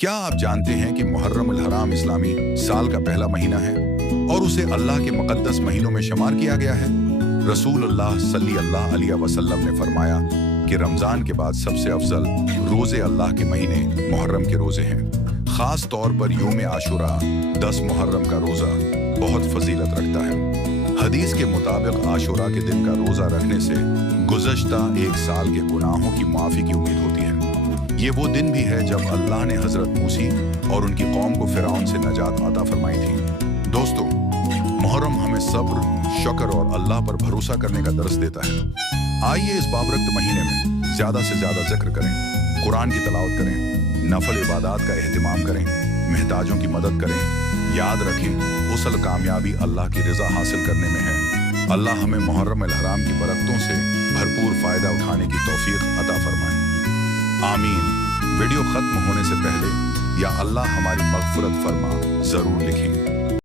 کیا آپ جانتے ہیں کہ محرم الحرام اسلامی سال کا پہلا مہینہ ہے اور اسے اللہ کے مقدس مہینوں میں شمار کیا گیا ہے؟ رسول اللہ صلی اللہ علیہ وسلم نے فرمایا کہ رمضان کے بعد سب سے افضل روزے اللہ کے مہینے محرم کے روزے ہیں۔ خاص طور پر یوم عاشوراء 10 محرم کا روزہ بہت فضیلت رکھتا ہے۔ حدیث کے مطابق عاشوراء کے دن کا روزہ رکھنے سے گزشتہ ایک سال کے گناہوں کی معافی کی امید ہوتی ہے۔ یہ وہ دن بھی ہے جب اللہ نے حضرت موسی اور ان کی قوم کو فرعون سے نجات عطا فرمائی تھی۔ دوستو، محرم ہمیں صبر، شکر اور اللہ پر بھروسہ کرنے کا درس دیتا ہے۔ آئیے اس بابرکت مہینے میں زیادہ سے زیادہ ذکر کریں، قرآن کی تلاوت کریں، نفل عبادات کا اہتمام کریں، محتاجوں کی مدد کریں۔ یاد رکھیں، اصل کامیابی اللہ کی رضا حاصل کرنے میں ہے۔ اللہ ہمیں محرم الحرام کی برکتوں سے بھرپور فائدہ اٹھانے کی توفیق عطا فرمائے۔ آمین۔ ویڈیو ختم ہونے سے پہلے یا اللہ ہماری مغفرت فرما ضرور لکھیں۔